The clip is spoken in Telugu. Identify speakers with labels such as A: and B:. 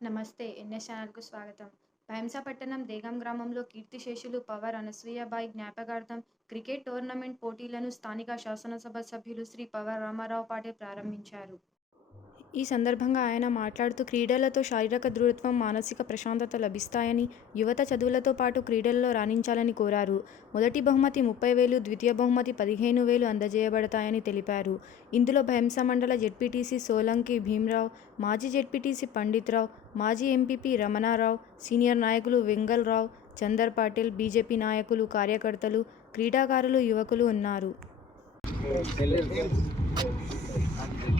A: నమస్తే ఎన్ఎస్ ఛానల్కు స్వాగతం భయంసపట్టణం దేగం గ్రామంలో కీర్తిశేషులు పవర్ అనసూయబాయి జ్ఞాపకార్థం క్రికెట్ టోర్నమెంట్ పోటీలను స్థానిక శాసనసభ సభ్యులు శ్రీ పవర్ రామారావు పాటే ప్రారంభించారు. ఈ సందర్భంగా ఆయన మాట్లాడుతూ క్రీడలతో శారీరక దృఢత్వం మానసిక ప్రశాంతత లభిస్తాయని యువత చదువులతో పాటు క్రీడల్లో రాణించాలని కోరారు. మొదటి బహుమతి ముప్పై వేలు ద్వితీయ బహుమతి పదిహేను వేలు అందజేయబడతాయని తెలిపారు. ఇందులో భయంస మండల జెడ్పీటీసీ సోలంకి భీమరావు మాజీ జెడ్పీటీసీ పండిత్రావు మాజీ ఎంపీపీ రమణారావు సీనియర్ నాయకులు వెంగల్రావు చందర్ పాటిల్ బీజేపీ నాయకులు కార్యకర్తలు క్రీడాకారులు యువకులు ఉన్నారు.